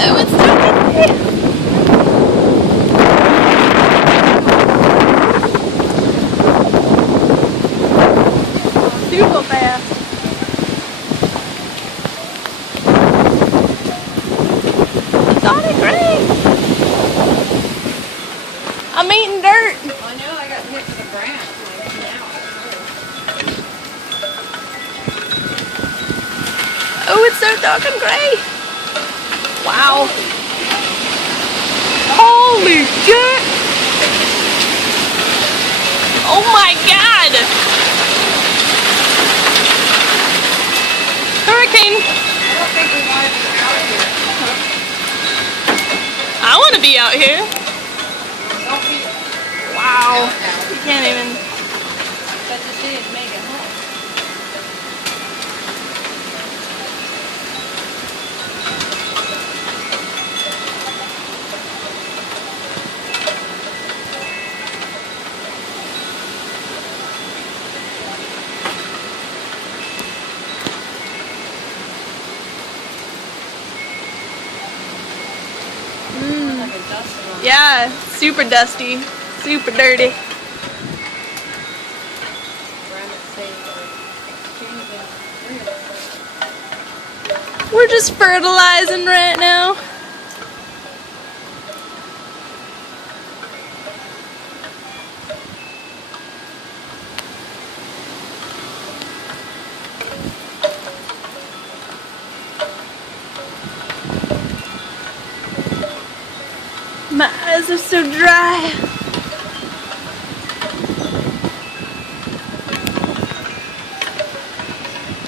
Oh, it's so pretty. Super fast. Dotted gray. I'm eating dirt. I know, I got hit with the ground. Oh, it's so dark and gray. Wow. Holy shit. Oh my god. Hurricane. I don't think we want to be out here. I want to be out here. Don't be Wow. You can't even. such a thing as make it home. Like a dust on. Yeah, super dusty, super dirty. We're just fertilizing right now. My eyes are so dry.